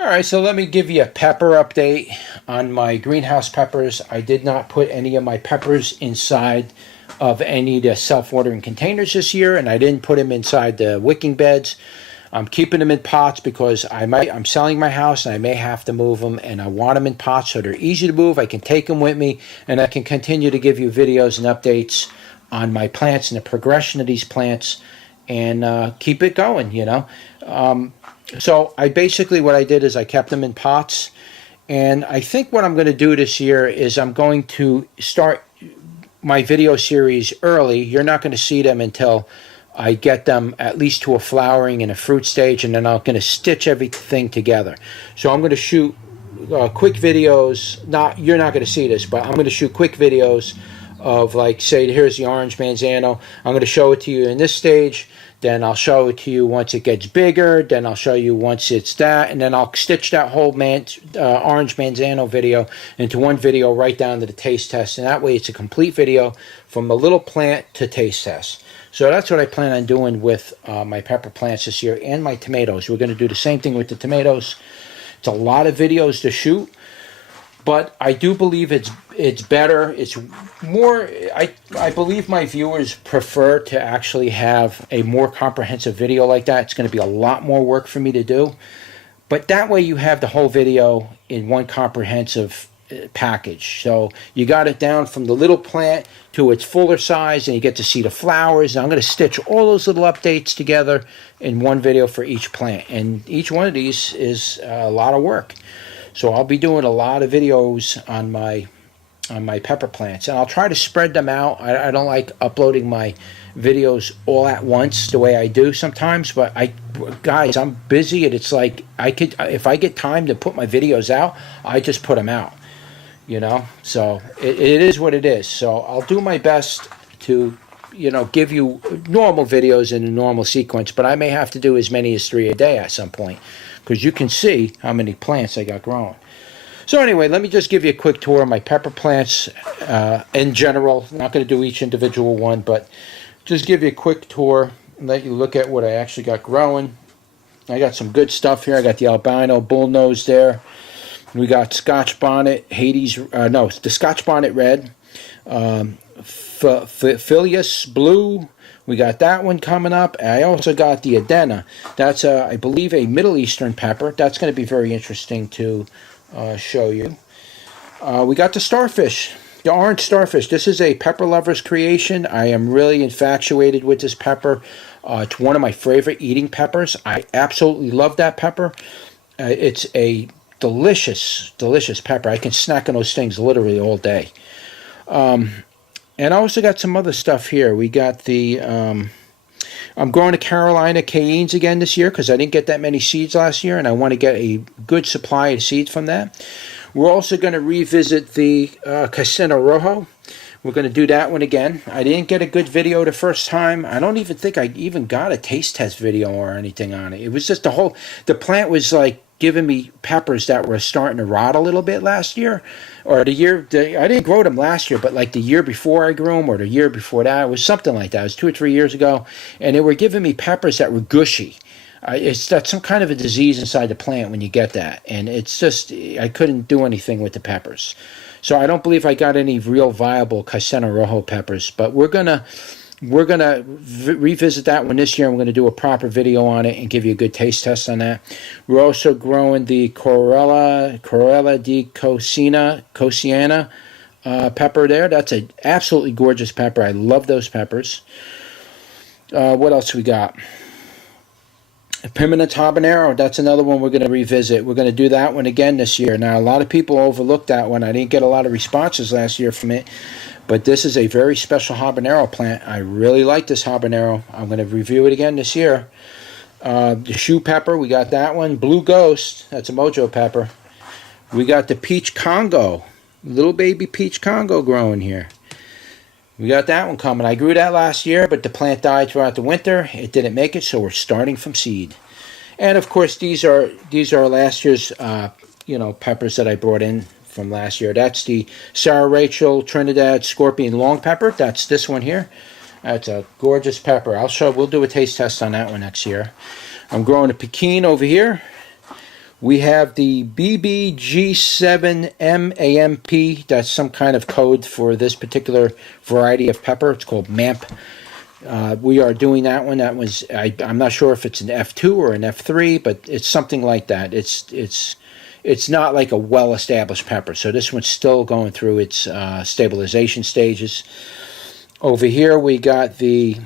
All right, so let me give you a pepper update on my greenhouse peppers. I did not put any of my peppers inside of any of the self-watering containers this year, and I didn't put them inside the wicking beds. I'm keeping them in pots because I'm selling my house and I may have to move them, and I want them in pots so they're easy to move. I can take them with me, and I can continue to give you videos and updates on my plants and the progression of these plants, and keep it going, you know. So what I did is I kept them in pots, and I think what I'm going to do this year is I'm going to start my video series early. You're not going to see them until I get them at least to a flowering and a fruit stage, and then I'm going to stitch everything together. So I'm going to shoot quick videos. You're not going to see this, but I'm going to shoot quick videos of, like, say, here's the orange manzano. I'm going to show it to you in this stage. Then I'll show it to you once it gets bigger. Then I'll show you once it's that. And then I'll stitch that whole orange manzano video into one video right down to the taste test. And that way it's a complete video from a little plant to taste test. So that's what I plan on doing with my pepper plants this year and my tomatoes. We're going to do the same thing with the tomatoes. It's a lot of videos to shoot, but I do believe it's better. It's more, I believe my viewers prefer to actually have a more comprehensive video like that. It's going to be a lot more work for me to do. But that way you have the whole video in one comprehensive package. So you got it down from the little plant to its fuller size, and you get to see the flowers. And I'm going to stitch all those little updates together in one video for each plant. And each one of these is a lot of work. So I'll be doing a lot of videos on my pepper plants, and I'll try to spread them out. I don't like uploading my videos all at once the way I do sometimes, but guys, I'm busy, and it's like if I get time to put my videos out, I just put them out, you know. So it is what it is. So I'll do my best to, you know, give you normal videos in a normal sequence, but I may have to do as many as 3 a day at some point, because you can see how many plants I got growing. So anyway, let me just give you a quick tour of my pepper plants in general. I'm not going to do each individual one, but just give you a quick tour and let you look at what I actually got growing. I got some good stuff here. I got the albino bullnose there. We got Scotch bonnet, the Scotch bonnet red, Phileas blue. We got that one coming up. I also got the Adena. That's, I believe, a Middle Eastern pepper. That's going to be very interesting to show you. We got the starfish, the orange starfish. This is a pepper lover's creation. I am really infatuated with this pepper. It's one of my favorite eating peppers. I absolutely love that pepper. It's a delicious, delicious pepper. I can snack on those things literally all day. And I also got some other stuff here. We got the, I'm growing the Carolina cayennes again this year because I didn't get that many seeds last year, and I want to get a good supply of seeds from that. We're also going to revisit the Casino Rojo. We're going to do that one again. I didn't get a good video the first time. I don't even think I even got a taste test video or anything on it. It was just the plant was like giving me peppers that were starting to rot a little bit last year, or I didn't grow them last year, but like the year before I grew them, or the year before that, it was something like that. It was 2 or 3 years ago, and they were giving me peppers that were gushy. That's some kind of a disease inside the plant when you get that, and it's just, I couldn't do anything with the peppers. So I don't believe I got any real viable Casino Rojo peppers, but we're gonna revisit that one this year, and we're going to do a proper video on it and give you a good taste test on that. We're also growing the Corella di Cosiana pepper there. That's an absolutely gorgeous pepper. I love those peppers. What else we got? Pimenta Habanero, that's another one we're going to revisit. We're going to do that one again this year. Now, a lot of people overlooked that one. I didn't get a lot of responses last year from it, but this is a very special habanero plant. I really like this habanero. I'm going to review it again this year. The shoe pepper, we got that one. Blue Ghost, that's a mojo pepper. We got the peach Congo, little baby peach Congo growing here. We got that one coming. I grew that last year, but the plant died throughout the winter. It didn't make it, so we're starting from seed. And of course, these are last year's peppers that I brought in from last year. That's the Sarah Rachel Trinidad Scorpion Long Pepper. That's this one here. That's a gorgeous pepper. We'll do a taste test on that one next year. I'm growing a Piquante over here. We have the BBG7MAMP. That's some kind of code for this particular variety of pepper. It's called MAMP. We are doing that one. That was I'm not sure if it's an F2 or an F3, but it's something like that. It's not like a well-established pepper. So this one's still going through its stabilization stages. Over here we got the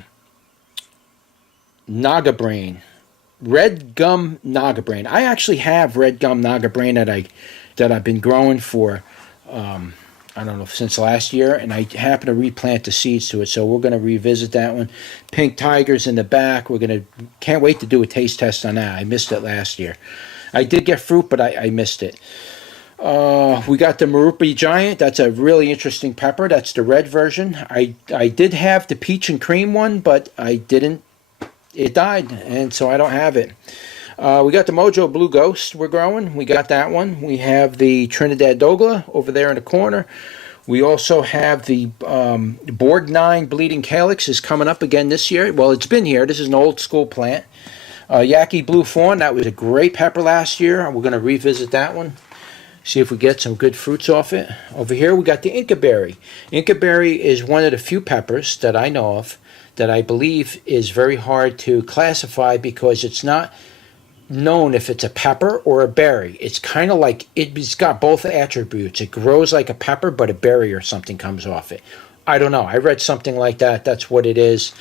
Naga Brain. Red gum Naga Brain. I actually have red gum Naga Brain that I've been growing for I don't know, since last year, and I happen to replant the seeds to it, so we're going to revisit that one. Pink Tiger's in the back. Can't wait to do a taste test on that. I missed it last year. I did get fruit, but I missed it. We got the Moruga Giant. That's a really interesting pepper. That's the red version. I did have the peach and cream one, but I didn't. It died, and so I don't have it. We got the Mojo Blue Ghost we're growing. We got that one. We have the Trinidad Dogla over there in the corner. We also have the Borg 9 Bleeding Calyx is coming up again this year. Well, it's been here. This is an old school plant. Yaqui Blue Fawn, that was a great pepper last year. We're going to revisit that one. See if we get some good fruits off it. Over here we got the Inca Berry. Inca Berry is one of the few peppers that I know of that I believe is very hard to classify because it's not known if it's a pepper or a berry. It's kind of like it's got both attributes. It grows like a pepper, but a berry or something comes off it. I don't know. I read something like that. That's what it is.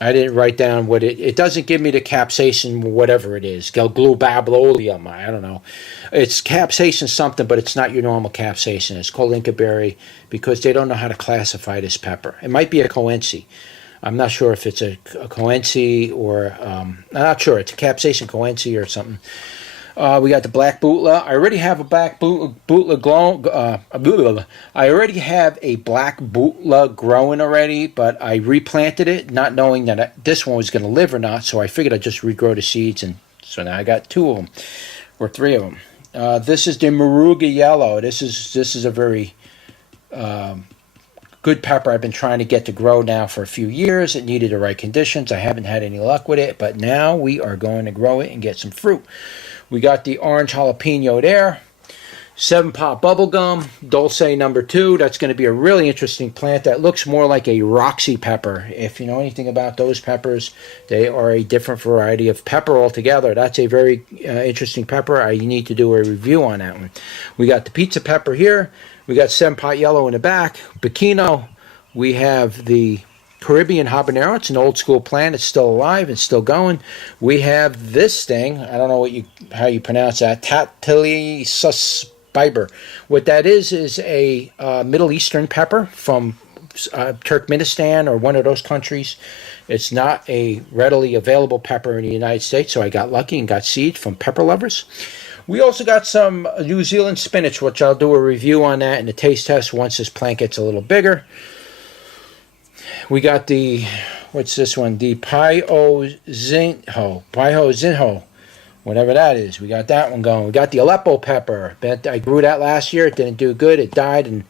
I didn't write down what it doesn't give me the capsaicin, whatever it is. Globabolium, I don't know. It's capsaicin something, but it's not your normal capsaicin. It's called Inca Berry because they don't know how to classify this pepper. It might be a coense. I'm not sure if it's a coense or, I'm not sure. It's a capsaicin coense or something. We got the black Bhutlah. I already have a black Bhutlah I already have a black Bhutlah growing already, but I replanted it, not knowing that this one was going to live or not. So I figured I'd just regrow the seeds, and so now I got 2 of them or 3 of them. This is the Moruga Yellow. This is a very good pepper I've been trying to get to grow now for a few years. It needed the right conditions. I haven't had any luck with it, but now we are going to grow it and get some fruit. We got the orange jalapeno there. 7-pot bubblegum, Dulce number 2. That's going to be a really interesting plant. That looks more like a Roxy pepper. If you know anything about those peppers, they are a different variety of pepper altogether. That's a very interesting pepper. I need to do a review on that one. We got the pizza pepper here. We got 7-pot yellow in the back. Bikino. We have the Caribbean Habanero. It's an old school plant. It's still alive. It's still going. We have this thing. I don't know how you pronounce that. Fatalii suspiber. What that is a Middle Eastern pepper from Turkmenistan or one of those countries. It's not a readily available pepper in the United States, so I got lucky and got seed from pepper lovers. We also got some New Zealand spinach, which I'll do a review on that and a taste test once this plant gets a little bigger. We got the, what's this one? The Pio Zinho, whatever that is. We got that one going. We got the Aleppo pepper. I grew that last year. It didn't do good. It died, and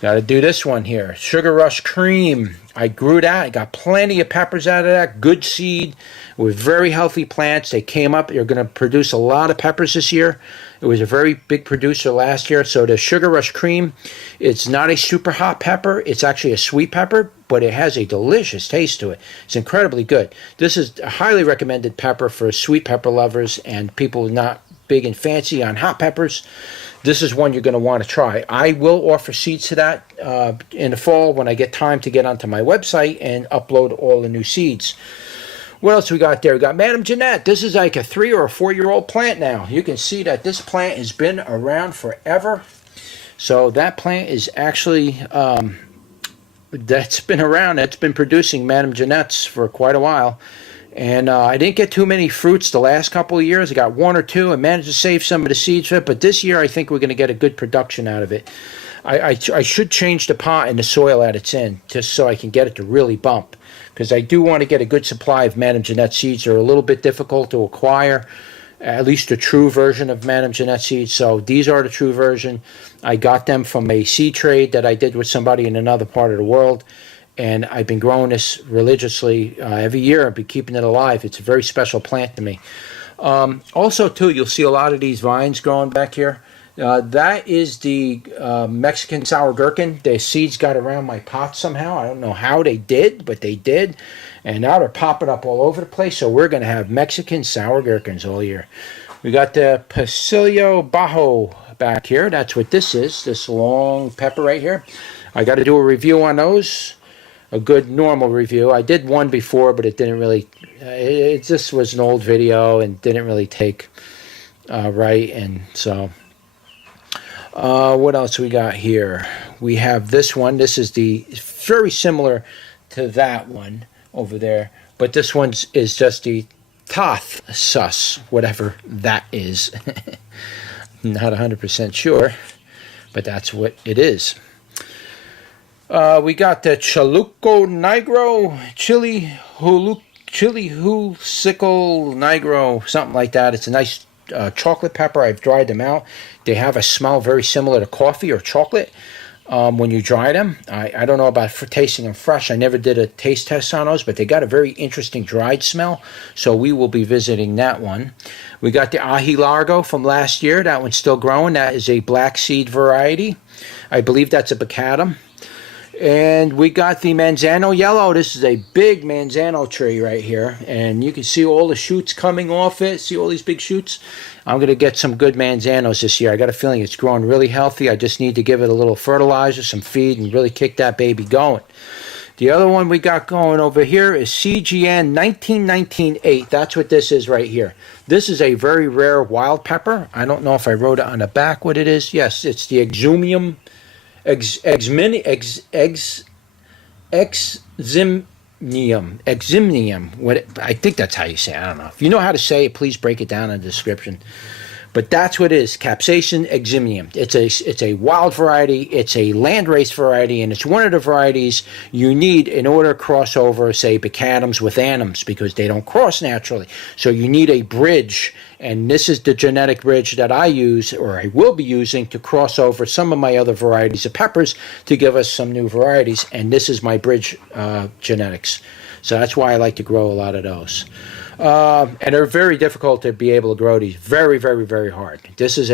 got to do this one here. Sugar Rush Cream. I grew that. I got plenty of peppers out of that. Good seed with very healthy plants. They came up. They're going to produce a lot of peppers this year. It was a very big producer last year. So the Sugar Rush Cream, it's not a super hot pepper. It's actually a sweet pepper, but it has a delicious taste to it. It's incredibly good. This is a highly recommended pepper for sweet pepper lovers and people not big and fancy on hot peppers. This is one you're going to want to try. I will offer seeds to that in the fall when I get time to get onto my website and upload all the new seeds. What else we got there? We got Madame Jeanette. This is like a 3 or 4 year old plant now. You can see that this plant has been around forever. So that plant is actually, that's been around. That's been producing Madame Jeanettes for quite a while. And I didn't get too many fruits the last couple of years. I got 1 or 2 and managed to save some of the seeds for it. But this year I think we're going to get a good production out of it. I should change the pot and the soil that it's in just so I can get it to really bump. Because I do want to get a good supply of Madame Jeanette seeds. They're a little bit difficult to acquire, at least the true version of Madame Jeanette seeds. So these are the true version. I got them from a seed trade that I did with somebody in another part of the world. And I've been growing this religiously every year. I've been keeping it alive. It's a very special plant to me. Also, too, you'll see a lot of these vines growing back here. That is the Mexican sour gherkin. The seeds got around my pot somehow. I don't know how they did, but they did. And now they're popping up all over the place. So we're going to have Mexican sour gherkins all year. We got the Pacilio Bajo back here. That's what this is, this long pepper right here. I got to do a review on those. A good normal review. I did one before, but it didn't really, it just was an old video and didn't really take right. And so, what else we got here? We have this one. This is the very similar to that one over there, but this one is just the Toth sus, whatever that is. Not 100% sure, but that's what it is. We got the Chaluco Negro, Chile Husicle Negro, something like that. It's a nice chocolate pepper. I've dried them out. They have a smell very similar to coffee or chocolate when you dry them. I don't know about tasting them fresh. I never did a taste test on those, but they got a very interesting dried smell, so we will be visiting that one. We got the Aji Largo from last year. That one's still growing. That is a black seed variety. I believe that's a Bacadum. And we got the Manzano Yellow. This is a big Manzano tree right here. And you can see all the shoots coming off it. See all these big shoots? I'm going to get some good Manzanos this year. I got a feeling it's growing really healthy. I just need to give it a little fertilizer, some feed, and really kick that baby going. The other one we got going over here is CGN 1919-8. That's what this is right here. This is a very rare wild pepper. I don't know if I wrote it on the back what it is. Yes, it's the Eximium. Eximium. What I think that's how you say it. I don't know. If you know how to say it, please break it down in the description. But that's what it is, Capsicum eximium. It's a wild variety, it's a landrace variety, and it's one of the varieties you need in order to cross over, say, Bacadums with Annums, because they don't cross naturally. So you need a bridge, and this is the genetic bridge that I use, or I will be using, to cross over some of my other varieties of peppers to give us some new varieties, and this is my bridge genetics. So that's why I like to grow a lot of those. And they're very difficult to be able to grow these. Very, very, very hard. This is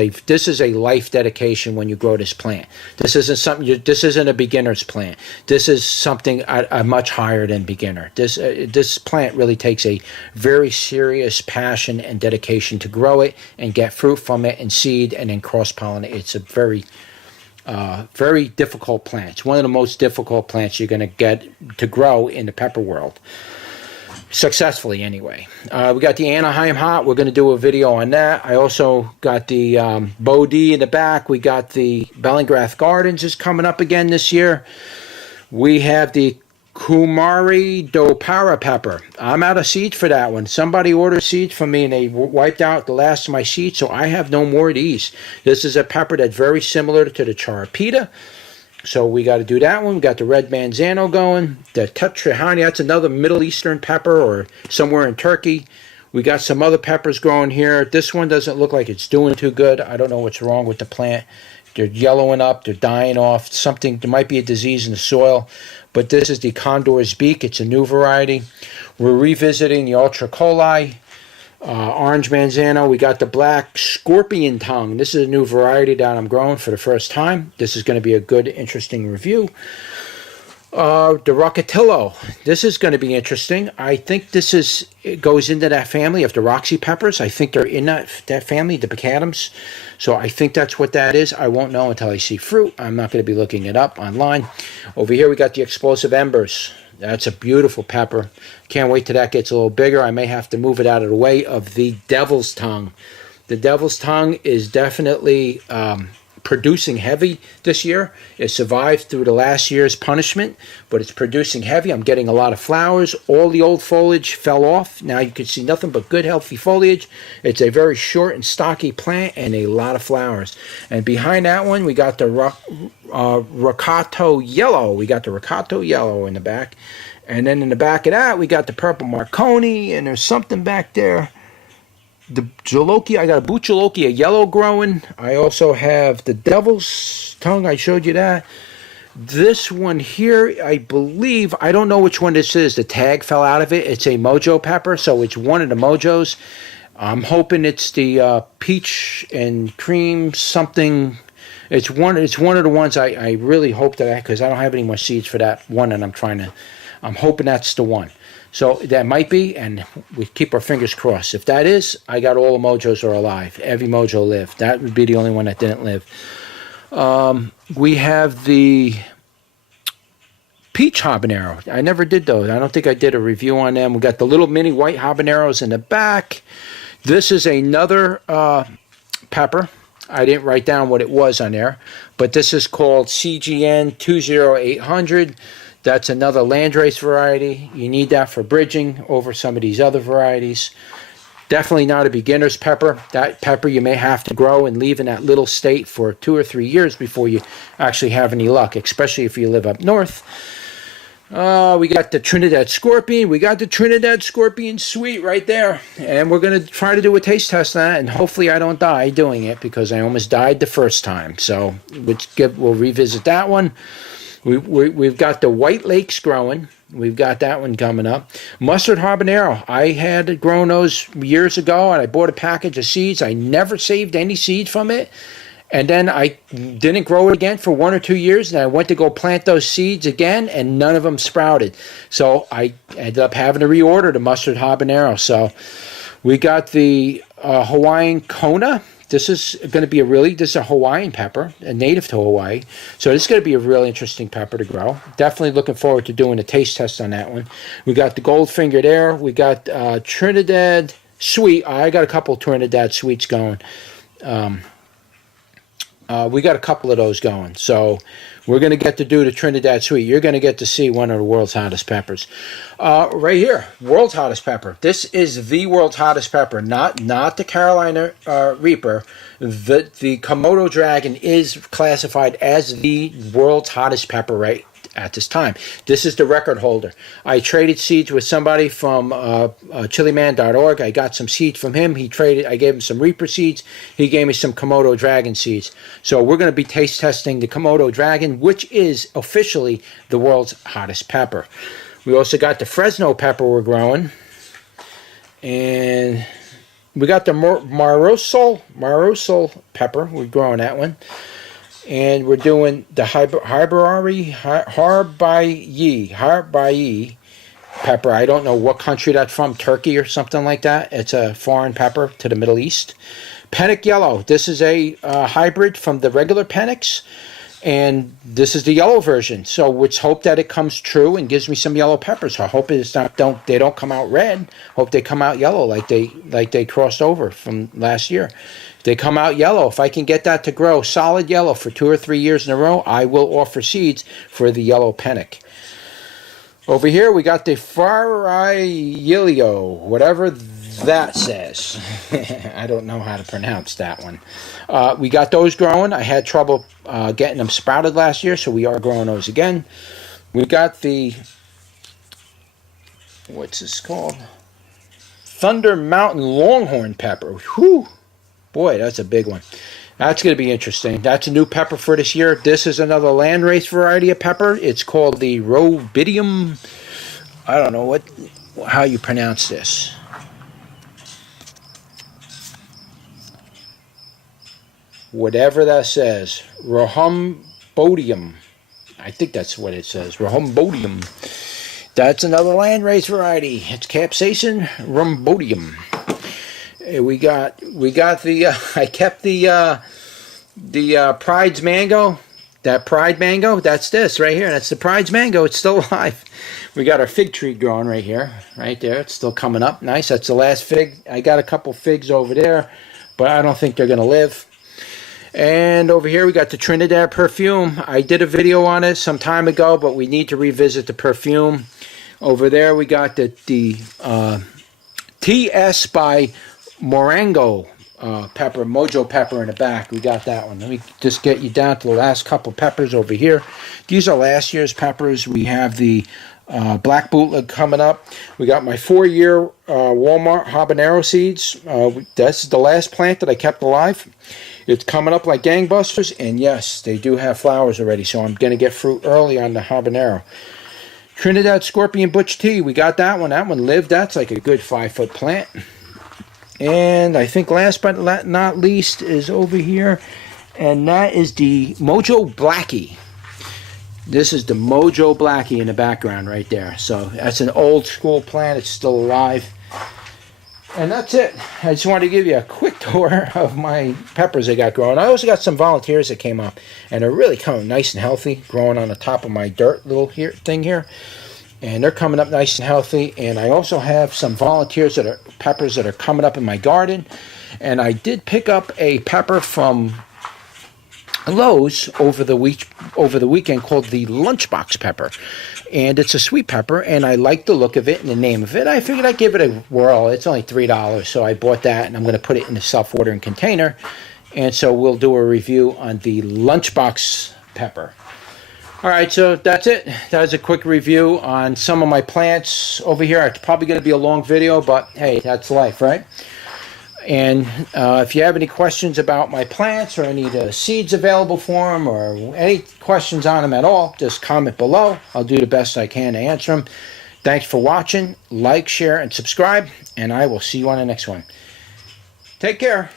a life dedication when you grow this plant. This isn't something. This isn't a beginner's plant. This is something a much higher than beginner. This plant really takes a very serious passion and dedication to grow it and get fruit from it and seed and then cross pollinate. It's a very very difficult plant. It's one of the most difficult plants you're going to get to grow in the pepper world. Successfully, anyway. We got the Anaheim Hot. We're going to do a video on that. I also got the Bodhi in the back. We got the Bellingrath Gardens is coming up again this year. We have the Kumari do Para pepper. I'm out of seeds for that one. Somebody ordered seeds from me and they wiped out the last of my seeds, so I have no more of these. This is a pepper that's very similar to the Charapita. So we got to do that one. We got the red manzano going. The Tetrahani, that's another Middle Eastern pepper or somewhere in Turkey. We got some other peppers growing here. This one doesn't look like it's doing too good. I don't know what's wrong with the plant. They're yellowing up. They're dying off. Something, there might be a disease in the soil. But this is the Condor's Beak. It's a new variety. We're revisiting the Ultra Coli. Orange Manzano. We got the Black Scorpion Tongue. This is a new variety that I'm growing for the first time. This is going to be a good, interesting review. The Rocatillo. This is going to be interesting. I think it goes into that family of the Roxy peppers. I think they're in that family, the Bacadums. So I think that's what that is. I won't know until I see fruit. I'm not going to be looking it up online. Over here we got the Explosive Embers. That's a beautiful pepper. Can't wait till that gets a little bigger. I may have to move it out of the way of the Devil's Tongue. The Devil's Tongue is definitely producing heavy this year. It survived through the last year's punishment, but it's producing heavy. I'm getting a lot of flowers. All the old foliage fell off. Now you can see nothing but good, healthy foliage. It's a very short and stocky plant and a lot of flowers. And behind that one, we got the Riccato Yellow. We got the Riccato Yellow in the back. And then in the back of that, we got the Purple Marconi, and there's something back there. The Jolokia, I got a Bhut Jolokia yellow growing. I also have the Devil's Tongue, I showed you that. This one here, I believe, I don't know which one this is. The tag fell out of it. It's a Mojo pepper, so it's one of the Mojos. I'm hoping it's the peach and cream something. It's one of the ones I really hope that because I don't have any more seeds for that one, and I'm hoping that's the one. So that might be, and we keep our fingers crossed. If that is, I got all the mojos are alive. Every mojo lived. That would be the only one that didn't live. We have the peach habanero. I never did those. I don't think I did a review on them. We got the little mini white habaneros in the back. This is another pepper. I didn't write down what it was on there, but this is called CGN 20800. That's another landrace variety. You need that for bridging over some of these other varieties. Definitely not a beginner's pepper. That pepper you may have to grow and leave in that little state for 2 or 3 years before you actually have any luck, especially if you live up north. We got the Trinidad Scorpion. We got the Trinidad Scorpion Sweet right there. And we're going to try to do a taste test on that, and hopefully I don't die doing it because I almost died the first time. So we'll revisit that one. We've got the White Lakes growing. We've got that one coming up. Mustard habanero. I had grown those years ago, and I bought a package of seeds. I never saved any seeds from it. And then I didn't grow it again for 1 or 2 years, and I went to go plant those seeds again, and none of them sprouted. So I ended up having to reorder the mustard habanero. So we got the Hawaiian Kona. This is going to be this is a Hawaiian pepper, a native to Hawaii. So this is going to be a real interesting pepper to grow. Definitely looking forward to doing a taste test on that one. We got the Goldfinger there. We got Trinidad Sweet. I got a couple Trinidad Sweets going. We got a couple of those going. So we're going to get to do the Trinidad Sweet. You're going to get to see one of the world's hottest peppers. Right here, world's hottest pepper. This is the world's hottest pepper, not the Carolina Reaper. The Komodo Dragon is classified as the world's hottest pepper right at this time. This is the record holder. I traded seeds with somebody from chileman.org. I got some seeds from him. I gave him some Reaper seeds. He gave me some Komodo Dragon seeds. So we're going to be taste testing the Komodo Dragon, which is officially the world's hottest pepper. We also got the Fresno pepper we're growing. And we got the Marosol pepper. We're growing that one. And we're doing the Harbayi pepper. I don't know what country that's from, Turkey or something like that. It's a foreign pepper to the Middle East. Penic Yellow. This is a hybrid from the regular Penics, and this is the yellow version. So let's hope that it comes true and gives me some yellow peppers. I hope they don't come out red. Hope they come out yellow like they crossed over from last year. They come out yellow. If I can get that to grow solid yellow for 2 or 3 years in a row, I will offer seeds for the yellow Penic. Over here, we got the Farilio, whatever that says. I don't know how to pronounce that one. We got those growing. I had trouble getting them sprouted last year, so we are growing those again. We got the, what's this called? Thunder Mountain Longhorn Pepper. Whew. Boy, that's a big one. That's going to be interesting. That's a new pepper for this year. This is another landrace variety of pepper. It's called the Robidium. I don't know how you pronounce this. Whatever that says. Rhombodium. I think that's what it says. Rhombodium. That's another landrace variety. It's Capsicum Rhombodium. We got the I kept the Pride's mango. That Pride mango, that's this right here. That's the Pride's mango. It's still alive. We got our fig tree growing right here, right there. It's still coming up. Nice. That's the last fig. I got a couple figs over there, but I don't think they're going to live. And over here we got the Trinidad perfume. I did a video on it some time ago, but we need to revisit the perfume. Over there we got the TS by Morango pepper, Mojo pepper in the back. We got that one. Let me just get you down to the last couple peppers over here. These are last year's peppers. We have the black Bhutlah coming up. We got my 4-year Walmart habanero seeds. That's the last plant that I kept alive. It's coming up like gangbusters, and yes, they do have flowers already, so I'm going to get fruit early on the habanero. Trinidad Scorpion Butch Tea, we got that one. That one lived. That's like a good 5-foot plant. And I think last but not least is over here, and that is the Mojo Blackie. This is the Mojo Blackie in the background right there. So that's an old school plant. It's still alive. And that's it. I just wanted to give you a quick tour of my peppers I got growing. I also got some volunteers that came up, and they're really coming nice and healthy, growing on the top of my dirt little thing here. And they're coming up nice and healthy. And I also have some volunteers that are peppers that are coming up in my garden. And I did pick up a pepper from Lowe's over the weekend called the Lunchbox Pepper, and it's a sweet pepper, and I like the look of it and the name of it. I figured I'd give it a whirl. It's only $3, so I bought that, and I'm going to put it in a self-watering container, and so we'll do a review on the Lunchbox Pepper. All right, so that's it. That is a quick review on some of my plants over here. It's probably going to be a long video, but hey, that's life, right? And if you have any questions about my plants or any of the seeds available for them or any questions on them at all, just comment below. I'll do the best I can to answer them. Thanks for watching. Like, share, and subscribe, and I will see you on the next one. Take care.